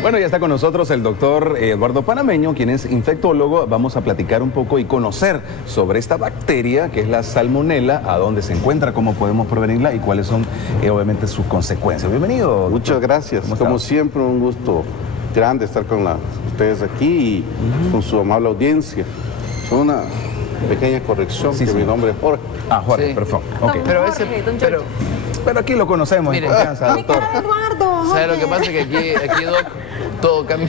Bueno, ya está con nosotros el doctor Eduardo Panameño, quien es infectólogo. Vamos a platicar un poco y conocer sobre esta bacteria que es la salmonela, a dónde se encuentra, cómo podemos prevenirla y cuáles son obviamente sus consecuencias. Bienvenido, doctor. Muchas gracias. Como siempre, un gusto grande estar con ustedes aquí y con su amable audiencia. Es una pequeña corrección, mi nombre es Jorge. Ah, Jorge, perfecto. Okay. Pero aquí lo conocemos, en confianza, doctor. Eduardo, ¿Sabe lo que pasa? Que aquí Doc, todo cambia.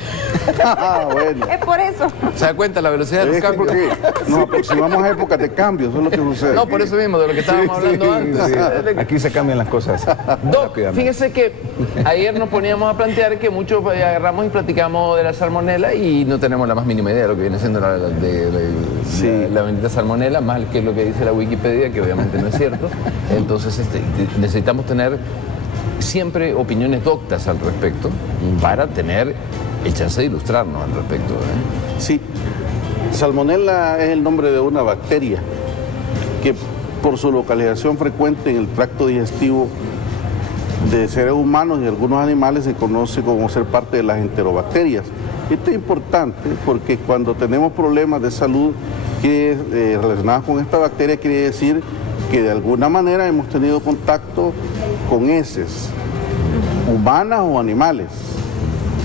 Bueno. es por eso. ¿Se da cuenta la velocidad de los cambios? Porque nos aproximamos a épocas de cambio, eso es lo que sucede. No, por eso mismo, de lo que estábamos hablando antes. Sí. Aquí se cambian las cosas. Doc, fíjese que ayer nos poníamos a plantear que muchos agarramos y platicamos de la salmonela y no tenemos la más mínima idea de lo que viene siendo la bendita salmonela, más que lo que dice la Wikipedia, que obviamente no es cierto. Entonces necesitamos tener siempre opiniones doctas al respecto para tener el chance de ilustrarnos al respecto. Sí, salmonela es el nombre de una bacteria que por su localización frecuente en el tracto digestivo de seres humanos y algunos animales se conoce como ser parte de las enterobacterias. Esto es importante porque cuando tenemos problemas de salud relacionados con esta bacteria, quiere decir que de alguna manera hemos tenido contacto con heces humanas o animales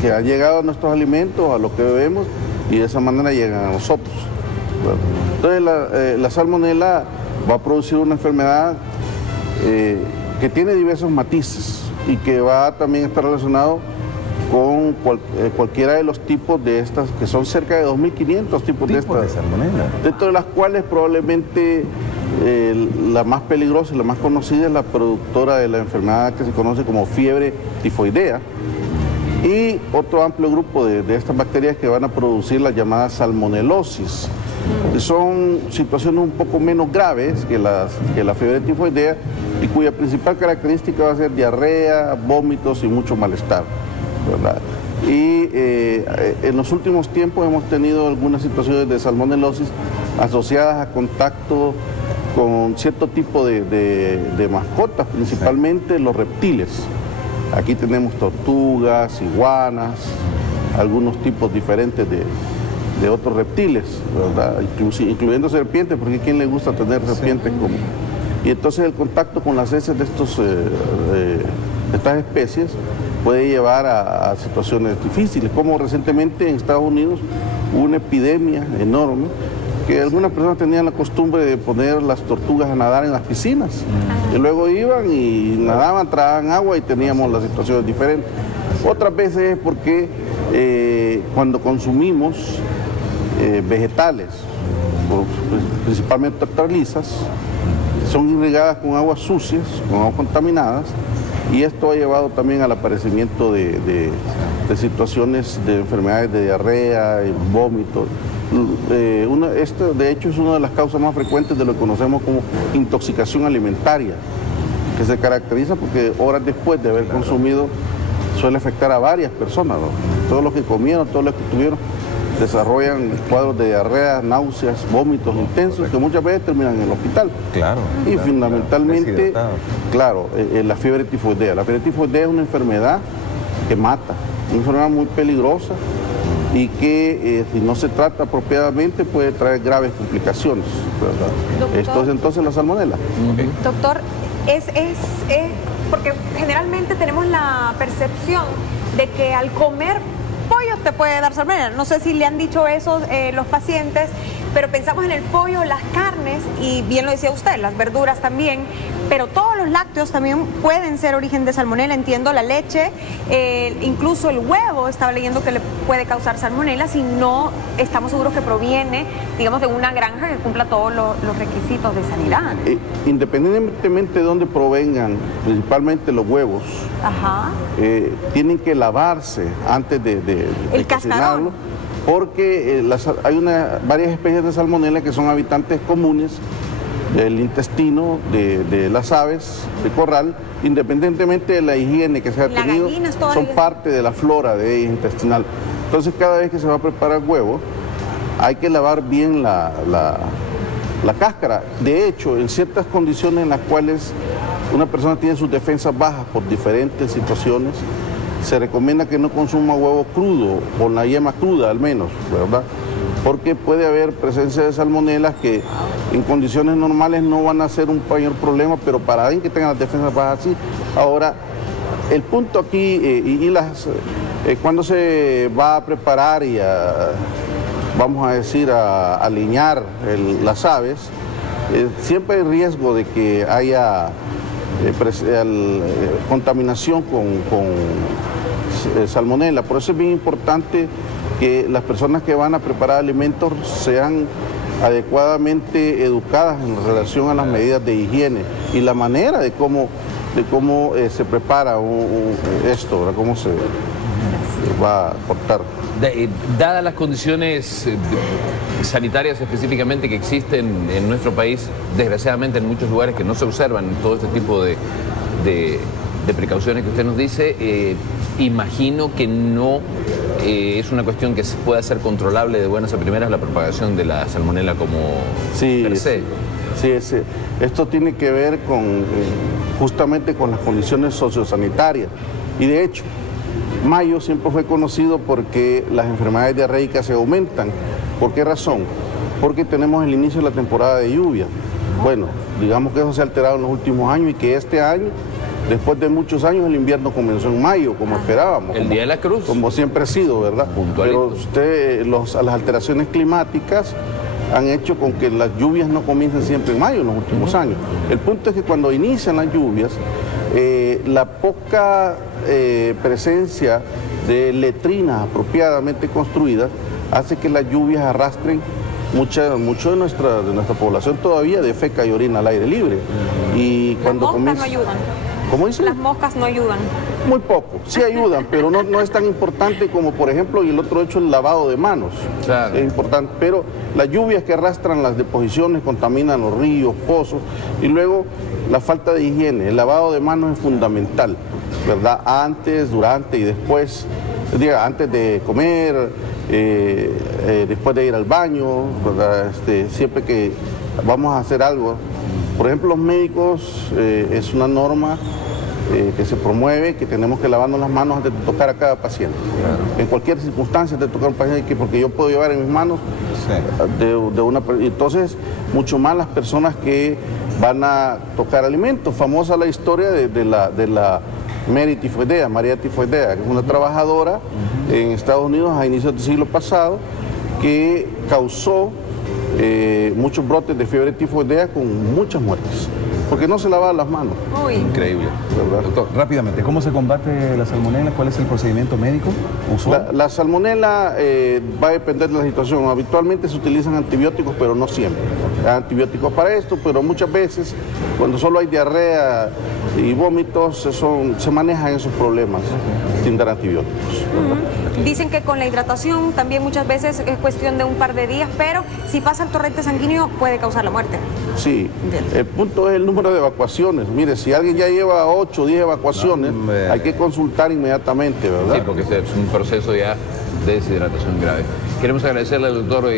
que han llegado a nuestros alimentos, a lo que bebemos, y de esa manera llegan a nosotros. Entonces la salmonela va a producir una enfermedad que tiene diversos matices y que va a también estar relacionado con cualquiera de los tipos de estas, que son cerca de 2.500 tipos de estas, salmonela, dentro de las cuales probablemente la más peligrosa y la más conocida es la productora de la enfermedad que se conoce como fiebre tifoidea, y otro amplio grupo de estas bacterias que van a producir la llamada salmonelosis, que son situaciones un poco menos graves que la fiebre tifoidea y cuya principal característica va a ser diarrea, vómitos y mucho malestar, ¿verdad? Y en los últimos tiempos hemos tenido algunas situaciones de salmonelosis asociadas a contacto con cierto tipo de mascotas, principalmente los reptiles. Aquí tenemos tortugas, iguanas, algunos tipos diferentes de otros reptiles, ¿verdad? Incluyendo serpientes, porque ¿a quién le gusta tener serpientes como? Y entonces el contacto con las heces de estas especies puede llevar a situaciones difíciles, como recientemente en Estados Unidos hubo una epidemia enorme que algunas personas tenían la costumbre de poner las tortugas a nadar en las piscinas y luego iban y nadaban, tragaban agua y teníamos las situaciones diferentes. Otras veces es porque cuando consumimos vegetales, principalmente hortalizas, son irrigadas con aguas sucias, con aguas contaminadas, y esto ha llevado también al aparecimiento de situaciones de enfermedades de diarrea, vómitos. Esto de hecho es una de las causas más frecuentes de lo que conocemos como intoxicación alimentaria, que se caracteriza porque horas después de haber consumido suele afectar a varias personas, ¿no? Todos los que comieron, todos los que tuvieron, desarrollan cuadros de diarrea, náuseas, vómitos intensos que muchas veces terminan en el hospital. Claro. Y fundamentalmente, claro, la fiebre tifoidea. La fiebre tifoidea es una enfermedad que mata, una enfermedad muy peligrosa y que si no se trata apropiadamente puede traer graves complicaciones, ¿verdad? Esto es entonces la salmonela. Doctor, porque generalmente tenemos la percepción de que al comer pollo te puede dar salmonela. No sé si le han dicho eso los pacientes, pero pensamos en el pollo, las carnes, y bien lo decía usted, las verduras también, pero todos los lácteos también pueden ser origen de salmonela. Entiendo, la leche, incluso el huevo, estaba leyendo que le puede causar salmonela si no estamos seguros que proviene, digamos, de una granja que cumpla todos los requisitos de sanidad. Independientemente de dónde provengan, principalmente los huevos, tienen que lavarse antes de cocinarlo, porque hay varias especies de salmonela que son habitantes comunes del intestino de las aves de corral, independientemente de la higiene que se ha tenido, son parte de la flora de ellas intestinal. Entonces cada vez que se va a preparar huevo, hay que lavar bien la cáscara. De hecho, en ciertas condiciones en las cuales una persona tiene sus defensas bajas por diferentes situaciones, se recomienda que no consuma huevo crudo, con la yema cruda al menos, ¿verdad? Porque puede haber presencia de salmonelas que en condiciones normales no van a ser un mayor problema, pero para alguien que tenga las defensas bajas sí. Ahora, el punto aquí, cuando se va a preparar y vamos a decir, a alinear las aves, siempre hay riesgo de que haya contaminación con salmonela. Por eso es bien importante que las personas que van a preparar alimentos sean adecuadamente educadas en relación a las medidas de higiene y la manera de cómo se prepara esto, ¿verdad? Cómo se va a cortar. Dadas las condiciones sanitarias específicamente que existen en nuestro país, desgraciadamente en muchos lugares que no se observan todo este tipo de precauciones que usted nos dice, imagino que no es una cuestión que se pueda hacer controlable de buenas a primeras la propagación de la salmonela como per se. Sí, esto tiene que ver justamente con las condiciones sociosanitarias. Y de hecho, mayo siempre fue conocido porque las enfermedades diarreicas se aumentan. ¿Por qué razón? Porque tenemos el inicio de la temporada de lluvia. Bueno, digamos que eso se ha alterado en los últimos años y que este año, después de muchos años, el invierno comenzó en mayo, como esperábamos. El Día de la Cruz. Como siempre ha sido, ¿verdad? Pero las alteraciones climáticas han hecho con que las lluvias no comiencen siempre en mayo en los últimos años. El punto es que cuando inician las lluvias, la poca presencia de letrinas apropiadamente construidas hace que las lluvias arrastren mucho de nuestra población todavía defeca y orina al aire libre. Y cuando las moscas no ayudan. ¿Cómo dice? Las moscas no ayudan. Muy poco, sí ayudan, pero no es tan importante como, por ejemplo, y el otro hecho, el lavado de manos. Claro. Es importante, pero las lluvias que arrastran las deposiciones contaminan los ríos, pozos, y luego la falta de higiene. El lavado de manos es fundamental, ¿verdad? Antes, durante y después, antes de comer, después de ir al baño, ¿verdad? Siempre que vamos a hacer algo. Por ejemplo, los médicos, es una norma que se promueve, que tenemos que lavarnos las manos antes de tocar a cada paciente. Claro. En cualquier circunstancia de tocar a un paciente, porque yo puedo llevar en mis manos entonces, mucho más las personas que van a tocar alimentos. Famosa la historia de la Mary Tifoidea, María Tifoidea, que es una trabajadora en Estados Unidos a inicios del siglo pasado, que causó muchos brotes de fiebre tifoidea con muchas muertes, porque no se lavaban las manos. Uy. Increíble. Doctor, rápidamente, ¿cómo se combate la salmonela? ¿Cuál es el procedimiento médico usual? La salmonela va a depender de la situación. Habitualmente se utilizan antibióticos, pero no siempre. Hay antibióticos para esto, pero muchas veces, cuando solo hay diarrea y vómitos, se manejan esos problemas sin dar antibióticos. Dicen que con la hidratación también muchas veces es cuestión de un par de días, pero si pasa el torrente sanguíneo puede causar la muerte. Sí, el punto es el número de evacuaciones. Mire, si alguien ya lleva 8 o 10 evacuaciones, hay que consultar inmediatamente, ¿verdad? Sí, porque es un proceso ya de deshidratación grave. Queremos agradecerle al doctor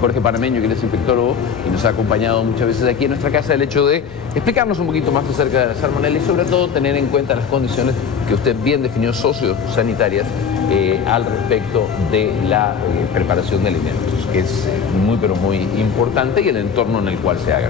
Jorge Panameño, que es infectólogo y nos ha acompañado muchas veces aquí en nuestra casa, el hecho de explicarnos un poquito más acerca de la salmonela y sobre todo tener en cuenta las condiciones que usted bien definió sociosanitarias al respecto de la preparación de alimentos, que es muy pero muy importante, y el entorno en el cual se haga.